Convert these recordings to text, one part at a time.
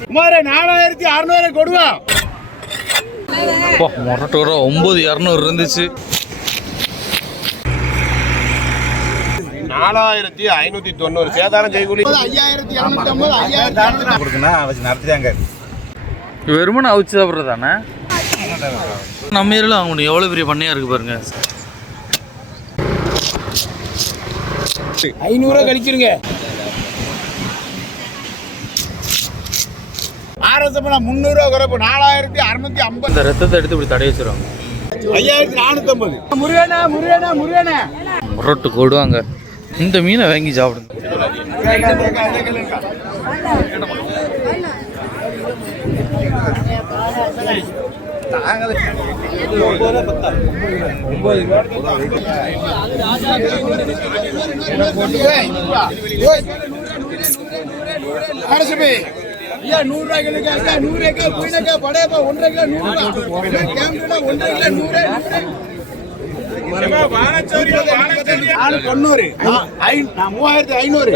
குமார நாலாயிரத்தி அறுநூறு கொடுவா. அப்பா மொரட்டு ரூபா ஒம்பது இரநூறு இருந்துச்சு. நாலாயிரத்தி ஐநூத்தி தொண்ணூறு. சேதாரம் நடத்துறாங்க வெறுமனை அவிச்சு சாப்பிட்றது தானே நம்ம ஏரியாவில் வாங்க முடியும் எவ்வளோ பெரிய பண்ணையாக இருக்குது பாருங்க. ஐநூறுரூவா கழிச்சிருங்க. ஆர்எஸ்எஃப்ல முந்நூறுரூவா குறைப்பு நாலாயிரத்தி அறுநூத்தி ஐம்பது இந்த ரத்தத்தை எடுத்து இப்படி தடவி வச்சிருவாங்க ஐயாயிரத்தி நானூத்தி ஐம்பது முருகனா முருகனா முருகனா முரட்டு கொடுவாங்க இந்த மீனை வாங்கி சாப்பிடுங்க அரசுபே ஐயா நூறு ரூபாய் கிலோ அக்கா நூறு ஏக்கா புயினக்கா படையப்பா ஒன்றரை கிலோ நூறு ரூபாய் கேம்புனா ஒன்றரை கிலோ நூறு மூவாயிரத்தி ஐநூறு.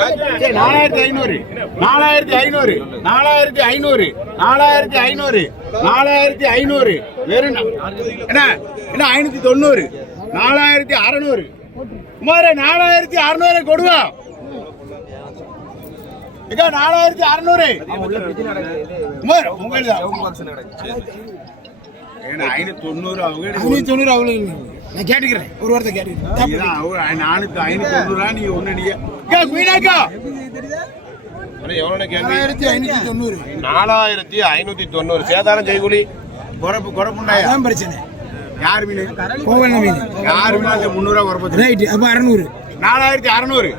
நாலாயிரத்தி ஐநூறு. நாலாயிரத்தி ஐநூறு. நாலாயிரத்தி ஐநூறு. நாலாயிரத்தி ஐநூறு. நாலாயிரத்தி ஐநூறு. வெறும் என்ன? என்ன ஐநூத்தி தொண்ணூறு? நாலாயிரத்தி அறநூறு. குமார நாலாயிரத்தி அறநூறு கொடுவா. நாலாயிரத்தி அறநூறு தொண்ணூறு அவங்க தொண்ணூறு அவ்வளவு நான் கேட்டுக்கிறேன் ஒரு வார்த்தை கேட்டுக்கிறேன் நானூத்தி ஐநூத்தி தொண்ணூறா நீங்க ஒண்ணு நீங்க தொண்ணூறு நாலாயிரத்தி ஐநூத்தி தொண்ணூறு சேதாரம் ஜெய்குலி குறப்பு குறப்புண்டாயா அதான் பிரச்சனை யார் மீன் கோவல்ல மீன் யார் மீன் முந்நூறுவா குறப்பு ரைட் அப்ப அறநூறு நாலாயிரத்தி அறநூறு.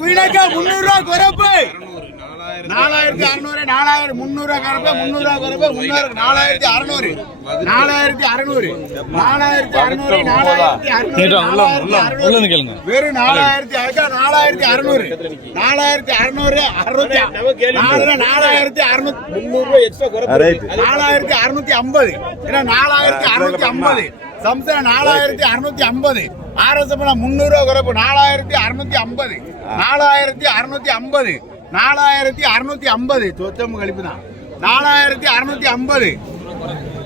குயினாக்கா முந்நூறுவா குறப்பு. நாலாயிரத்தி அறுநூறு நாலாயிரம் முந்நூறுவா குறப்பு முந்நூறுவா குறப்பு முந்நூறு நாலாயிரத்தி அறுநூறு. நாலாயிரத்தி அறுநூறு நாலாயிரத்தி அறுநூறு நாலாயிரத்தி அறுநூறு கேளுங்க வெறும் நாலாயிரத்தி அக்கா நாலாயிரத்தி அறுநூறு. நாலாயிரத்தி அறுநூறு அறுநூத்தி நாலு நாலாயிரத்தி அறுநூத்தி முந்நூறு ரூபாய் எக்ஸ்ட்ரா நாலாயிரத்தி அறுநூத்தி ஐம்பது. ஏன்னா நாலாயிரத்தி அறுநூத்தி ஐம்பது. சம்சா நாலாயிரத்தி அறுநூத்தி ஐம்பது. ஆர்எஸ்எஃப்ல முந்நூறு ரூபா குறைப்பு. நாலாயிரத்தி அறுநூத்தி ஐம்பது. நாலாயிரத்தி அறுநூத்தி ஐம்பது. நாலாயிரத்தி அறுநூத்தி ஐம்பது. சொத்தம் கழிப்பு தான் நாலாயிரத்தி அறுநூத்தி ஐம்பது.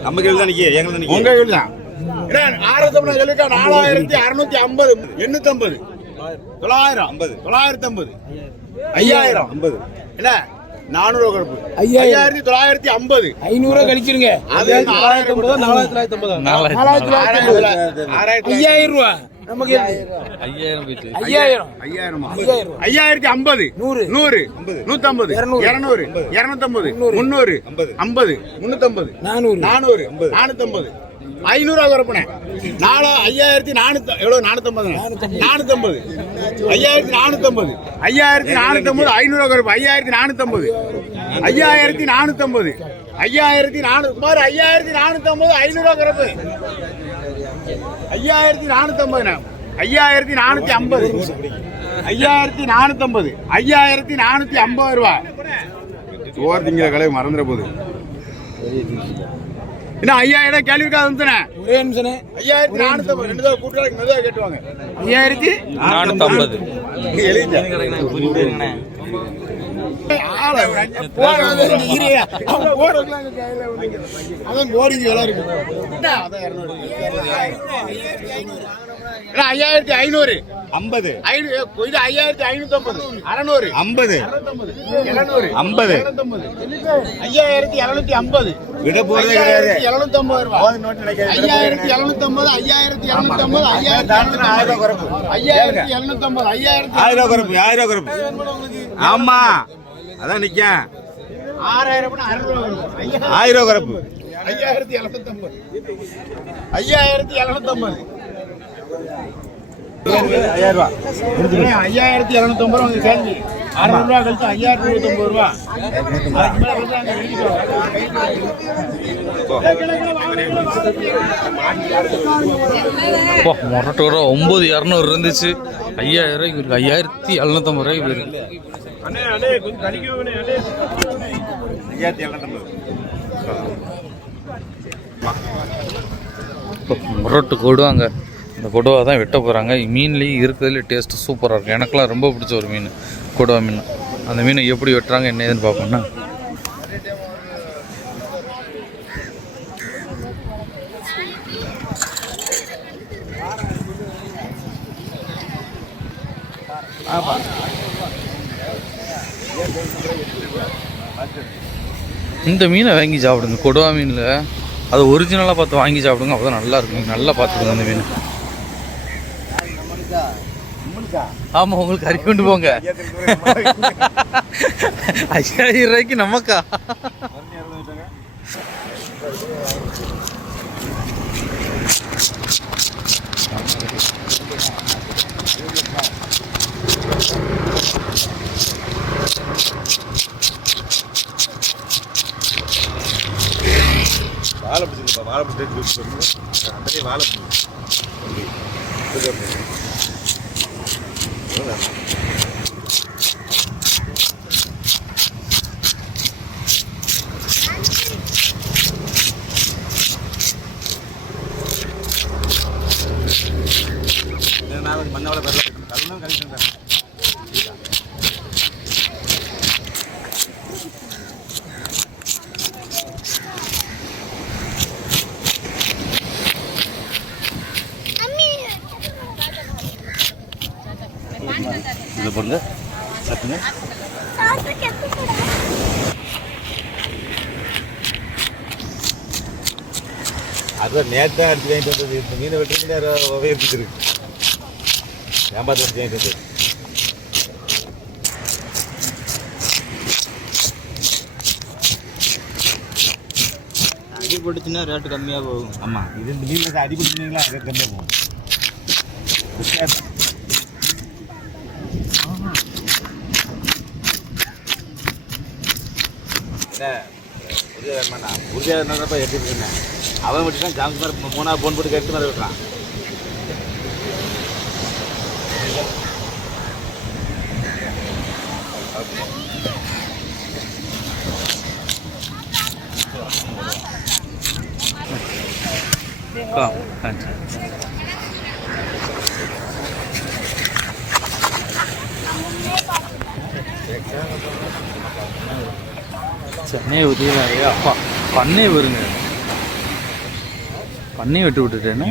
நம்ம கேள்வி தான் தான் உங்க வீடு தான். ஆர்எஸ்எஃப்ல சொல்லிருக்கா நாலாயிரத்தி அறுநூத்தி ஐம்பது. எண்ணூத்தி ஐம்பது. தொள்ளாயிரம். ஐம்பது. தொள்ளாயிரத்தி ஐம்பது. ஐயாயிரம். ஐம்பது. இல்ல நானூறு குறைப்பு ஐயாயிரத்தி தொள்ளாயிரத்தி ஐம்பது. ஐநூறு கழிச்சிருங்க. அது நாலாயிரத்தி நாலாயிரத்தி ஐயாயிரம் ரூபா. நமக்கு ஐயாயிரம் ஐயாயிரம். ஐயாயிரம் ஐயாயிரத்தி ஐம்பது. நூறு. நூறு. நூத்தம்பது. இருநூறு. இருநூத்தம்பது. முந்நூறு. ஐம்பது. முன்னூத்தம்பது நானூறு. நானூறு. நானூத்தம்பது. ஐநூறுவா குறைப்பினேன் நாலா ஐயாயிரத்தி நானூத்தி எவ்வளவு? நானூத்தம்பது. நானூத்தம்பது. ஐயாயிரத்தி நானூத்தம்பது. ஐயாயிரத்தி நானூத்தம்பது ஐநூறுவா குறைப்பு ஐயாயிரத்தி நானூத்தம்பது. ஐயாயிரத்தி நானூத்தம்பது. ஐயாயிரத்தி நானூறு சுமார் ஐயாயிரத்தி நானூத்தம்பது ஐநூறுவா குறைப்பு ஐயாயிரத்தி நானூத்தம்பது ஐயாயிரத்தி நானூத்தி ஐம்பது. ஐயாயிரத்தி நானூத்தம்பது. ஐயாயிரத்தி நானூத்தி ஐம்பது ரூபா ஓர் திங்கிற கலை மறந்துட போகுது. என்ன ஐயாயிரம் கேள்வி வந்துனே ஒரே நிமிஷம். ஐயாயிரத்தி நானூத்தம்பது ரெண்டு தடவை கூட்டுறாங்க மெதுவாக கேட்டுவாங்க ஐயாயிரத்தி? நானூற்றி ஐம்பது ஐயாயிரத்தி ஐநூறு. ஐம்பது. இது ஐயாயிரத்தி ஐநூத்தி ஐம்பது அறநூறு. ஐம்பது. எழுநூறு. ஐம்பது. ஐயாயிரத்தி இருநூத்தி ஐம்பது. விட போறதே கிடையாது. எழுநூத்தி ஐம்பது ரூபாய். ஐயாயிரத்தி எழுநூத்தி ஐம்பது ஐயாயிரத்தி எழுநூத்தி ஐம்பது ஐயாயிரத்தி தாண்டினா ஆயிரம் ரூபாய் குறைப்பு. ஐயாயிரத்தி எழுநூத்தி ஐம்பது ஐயாயிரத்தி ஆயிரம் ரூபாய் குறைப்பு ஆயிரம் ரூபாய் குறைப்பு. ஆமா. அதான் நிக்கேன். ஆறாயிரம் ஆயிரம் ரூபாய் குறைப்பு. ஐயாயிரத்தி எழுநூத்தி ஐம்பது ஐயாயிரத்தி எழுநூத்தி ஐம்பது ஐயாயிரம் ரூபாய் ஐயாயிரத்தி எழுநூத்தி ரூபா உங்க கேள்வி அறுநூறு ரூபா கழிச்சு ஐயாயிரத்தி இருபத்தி ரூபா அதுக்கு அப்பா மொரட்டு ரூபா ஒம்பது இரநூறு இருந்துச்சு. ஐயாயிரம் ரூபாய்க்கு இருக்கு. ஐயாயிரத்தி எழுநூத்தம்பது ரூபாய்க்கு போயிருக்கு. ஐயாயிரத்தி எழுநூத்தம்பது முரட்டு கொடுவாங்க இந்த கொடுவா தான் வெட்ட போகிறாங்க மீன்லேயும் இருக்கிறதுலேயே டேஸ்ட்டு சூப்பராக இருக்கும். எனக்கெல்லாம் ரொம்ப பிடிச்ச ஒரு மீன் கொடுவா மீன். அந்த மீனை எப்படி வெட்டுறாங்க என்ன ஏதுன்னு பார்ப்போம்னா. இந்த மீனை வாங்கி சாப்பிடுங்க. கொடுவா மீனில் அது ஒரிஜினலாக பார்த்து வாங்கி சாப்பிடுங்க அப்போ தான் நல்லா நல்லா பார்த்துக்குங்க அந்த மீன். ஆமாம் உங்களுக்கு கறி கொண்டு போங்க. ஐயாயிரம் ரூபாய்க்கு நமக்கா? வாழை பிடிச்சிருப்பா வாழை பிடிச்சி போடுங்க சத்துங்க அதுதான் நேற்று தான் அடிச்சு வாங்கிட்டு வந்தது. இந்த மீனை வெட்டுறதுக்கு நேரம் உபயோகிச்சிருக்கு ஏமாத்து அடிச்சு வாங்கிட்டு வந்தது? அடிபட்டுச்சுன்னா ரேட்டு கம்மியாக போகும். ஆமாம் இது இந்த மீனில் அடிபட்டுனீங்களா அது கம்மியாக போகும். உறுதியாக என்னப்பா எடுத்துட்டு இருக்கேன் அவன் மட்டும் தான் ஜாம்ஸ் மாதிரி மூணாவது ஃபோன் போட்டு கட்டு மாதிரி விட்டுறான். கா காஞ்சி சென்னை ஊற்றி அப்பா. பண்ணை வருங்க பண்ணை விட்டு விட்டுட்டேன்னு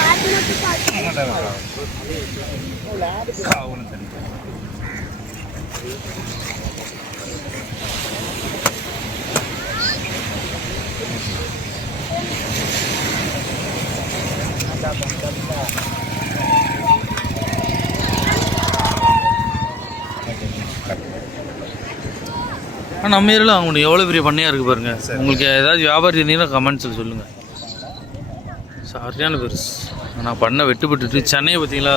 ஆனால் நம்ம ஏரியாவில் வாங்க முடியும் எவ்வளோ பெரிய பண்ணையாக இருக்குது பாருங்க. உங்களுக்கு ஏதாவது வியாபாரி இருந்தீங்கன்னா கமெண்ட்ஸில் சொல்லுங்கள் சரியான பெருசு நான் பண்ண வெட்டுப்பட்டுட்டு சென்னையை பார்த்தீங்களா?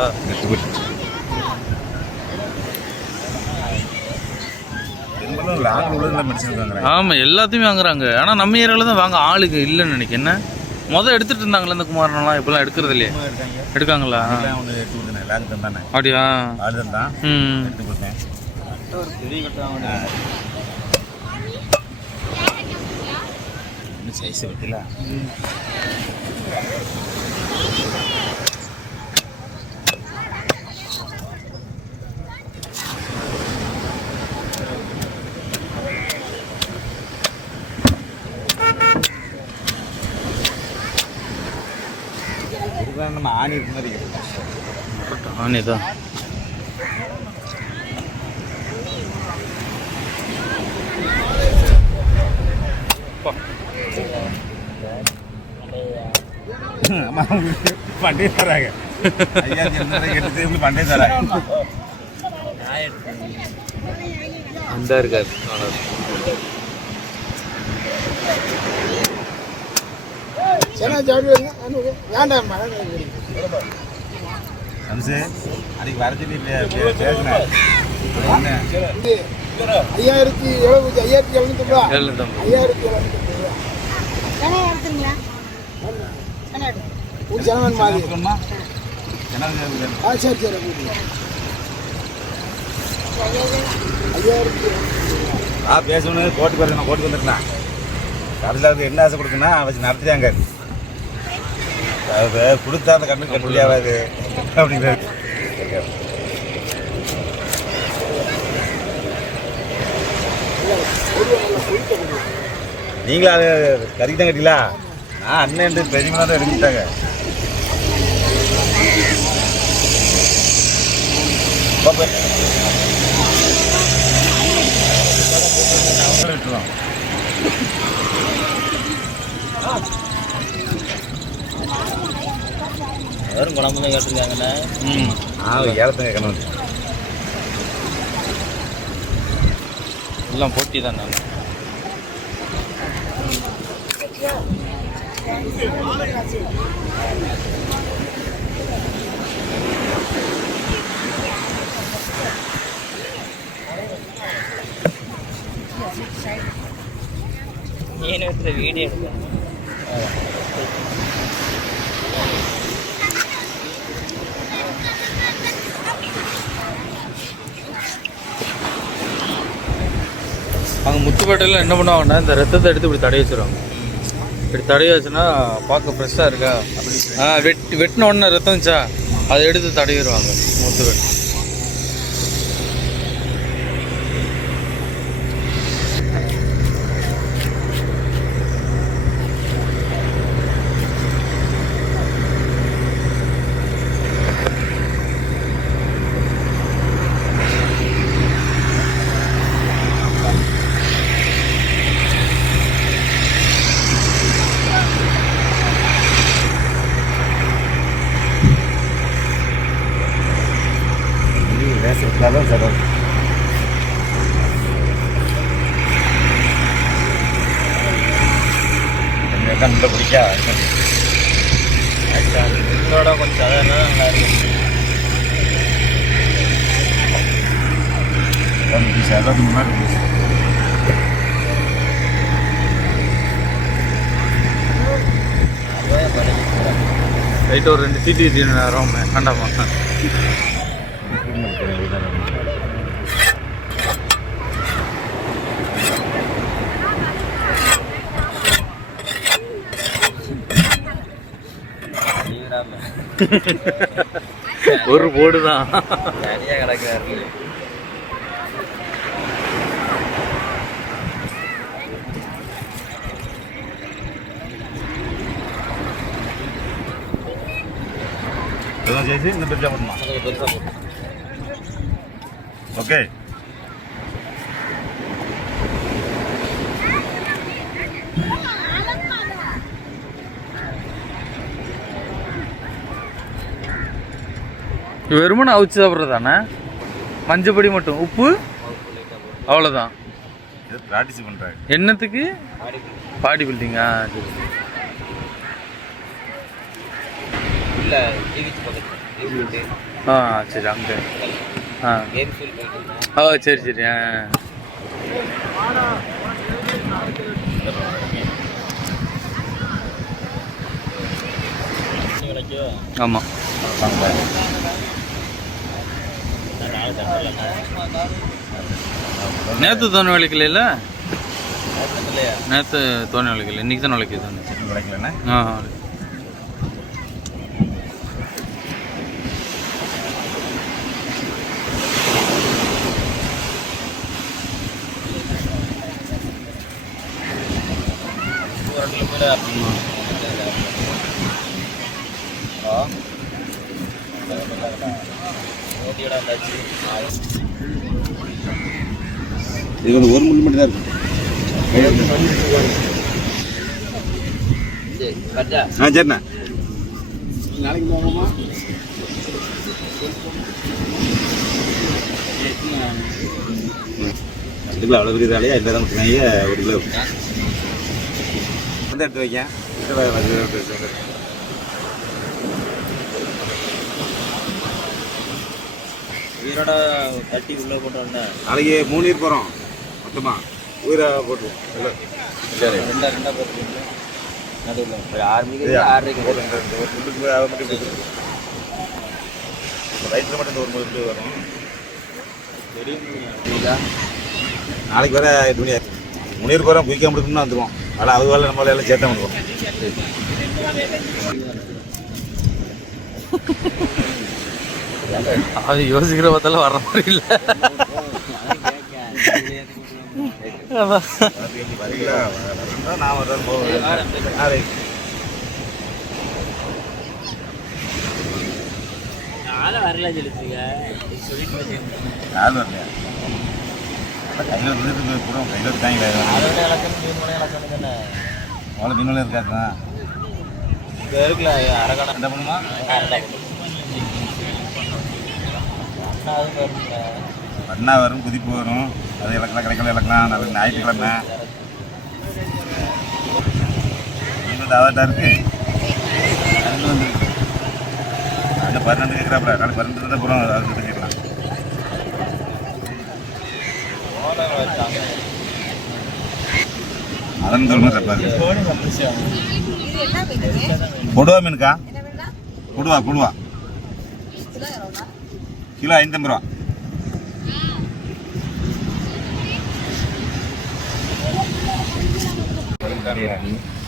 இருக்காங்க ஆமாம் எல்லாத்தையுமே வாங்குறாங்க. ஆனால் நம்ம ஏரியாவில் தான் வாங்க ஆளுக்கு இல்லைன்னு நினைக்கிறேன். மொதல் எடுத்துட்டு இருந்தாங்களே இந்த குமாரனெல்லாம்? இப்போலாம் எடுக்கிறது இல்லையே எடுக்காங்களா? அப்படியா? ஆளுதான் தான் ம் எடுத்து கொடுத்தேன் பெரிய கட்டாங்க இன்னும் சைஸ் வைக்கல நம்ம ஆணி இருக்க மாதிரி தான். ஆமா பண்டே தராங்க. ஐயா கேட்டு உங்களுக்கு பண்டே தராங்க அந்த இருக்காரு. அம்சு அன்னைக்கு வர சொல்லி பேசினேன் என்ன? ஐயாயிரத்தி எழுபது ஐயாயிரத்தி எழுநூத்தி எழுநூத்தம்பது ஐயாயிரத்தி எழுநூத்தி ஒரு ஜனவன் மாதிரி. ஆ சரி சரி. ஐயாயிரத்தி ஆ பேசணும் கோட்டுக்கு வரணும் கோட்டுக்கு வந்துருந்தான் கடையில் அது என்ன ஆசை கொடுக்குன்னா வச்சு நடத்துறாங்க அது கொடுத்தா அந்த கண்ணு கட்டுப்படி அப்படிங்கிறது நீங்களா அது கறிக்கு தான் கட்டிங்களா நான் அண்ணன் பெரியவங்க தான் எடுத்துட்டாங்க. விட்டுருவோம் வெறும் குழம்பு தான் கேட்டிருக்காங்கண்ணே ம். ஆ ஏலத்தங்க கணவன் எல்லாம் போட்டி தான்? நான் மீன் வெட்டுற வீடியோ எடுக்கணும். முத்துப்பேட்டையில் என்ன பண்ணுவாங்கன்னா இந்த ரத்தத்தை எடுத்து இப்படி தடவி வச்சிருவாங்க. இப்படி தடவி வச்சுன்னா பார்க்க ஃப்ரெஷ்ஷாக இருக்கா? ஆ வெட் வெட்டின உடனே ரத்தம் இருந்துச்சா அதை எடுத்து தடவிடுவாங்க முத்துப்பேட்டை தான் சார் நல்ல பிடிக்கா இதோட கொஞ்சம் சாதாரண நல்லா இருக்கும் எல்லாத்துக்கு முன்னாடி ரைட்டு ஒரு ரெண்டு சீட்டி நேரம் வேண்டாமா ஒரு போர்டு தான். நிறைய கிடக்குறாரு. இதெல்லாம் చేసి பண்ணுமா பெருசாக போட்டு ஓகே வெறுமனை அவிச்சு சாப்பிட்றது தானே மஞ்சப்பொடி மட்டும். உப்பு? அவ்வளோதான் என்னத்துக்கு? பாடி பில்டிங்கா சரி. இல்லை டிவிச்சு பக்கத்தில் டிவி ஆ சரி அங்கே. ஆ. ஓ சரி சரி ஆ. ஆமாம் நேற்று தோணி வலிக்கல இல்லையா. நேற்று தோணி வலிக்கல இன்னைக்கு தான் வலிக்குது ஆ. இருந்தாச்சு இது வந்து ஒரு முள் மட்டும் தான் இருக்கும் ஆ சரிண்ணா. நாளைக்கு போகணுமா அவ்வளோ பெரிய வேலையா? இல்லை தான் ஒரு கிலோ. வந்து எடுத்து வைக்க இது வ- அது ஒரு பெருசு வந்து. உயிரோட கட்டி உள்ளே போட்டு வந்தேன் நாளைக்கு மூணு பேர் போகிறோம் மொத்தமா உயிரை போட்டு. இல்லை. சரி. ரெண்டா ரெண்டா போட்டு நடுவில் ஒரு ஆறு மணிக்கு ஆறரைக்கு போய் அதை மட்டும் கொடுத்துரு. ரைட்டில் மட்டும் ஒரு மூணு வரும். தெரியுதா நாளைக்கு வர துணி மூணு பேர் போகிறோம் குயிக்காக முடிக்கணும்னு வந்துடுவோம் ஆனால் அது வேலை நம்மளால எல்லாம் சேர்த்தா வந்துடுவோம் அது யோசிக்கிற பார்த்தாலும் வர மாதிரி இல்லை. நான் வரேன் போவேன். நானும் வரல சொல்லிட்டு நாலு வரலையா? கையில் வந்து கூட கையில் இருக்காங்களே அவ்வளோ இருக்காதுண்ணா இருக்குல்ல என்ன பண்ணுமா பண்ணா வரும் குதிப்பு வரும் அது இலக்கலாம் கிடைக்கல இலக்கலாம் நல்ல ஞாயிற்றுக்கிழமை மீன் தாவாட்டா இருக்கு அது வந்து அந்த பன்னெண்டு கேட்குறாப்புல நாலு பன்னெண்டு தான் போகிறோம் அதுக்கு கிட்ட கேட்கலாம் கொடுவா மீனுக்கா? கொடுவா கொடுவா. கிலோ ஐம்பது ரூபா. வளர்க்கல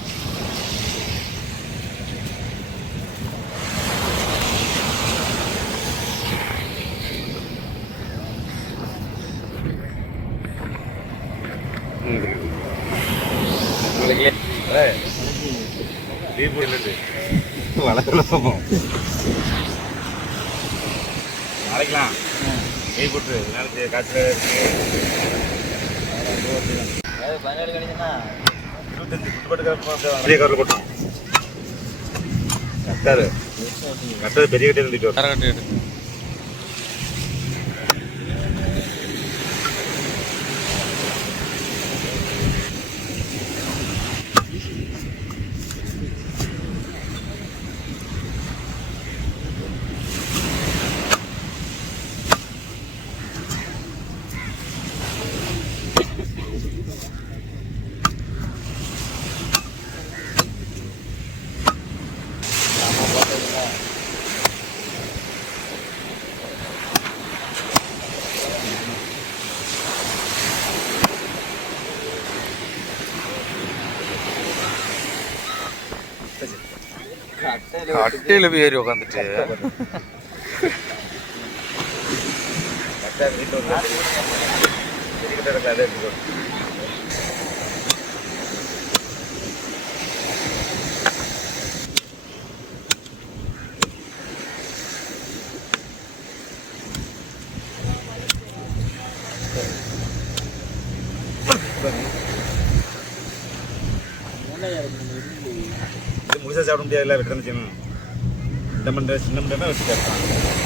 பார்ப்போம் நாளைக்கலாம் லீவ் போட்டு காய்ச்சல் இருக்கு. பதினேழு கிடைக்குன்னா இருபத்தஞ்சு குட்டுப்பாட்டு போட்டோம். கட்டாரு கட்டாரு பெரிய கட்டி இருந்துட்டு வரும் கரகட்டி எடுத்து அட்டையில முழுசாக சாப்பிட முடியாதுல்ல வெட்டுறது செய்யணும் இந்த மண்டை சின்ன மண்டை வச்சு சாப்பிடலாம்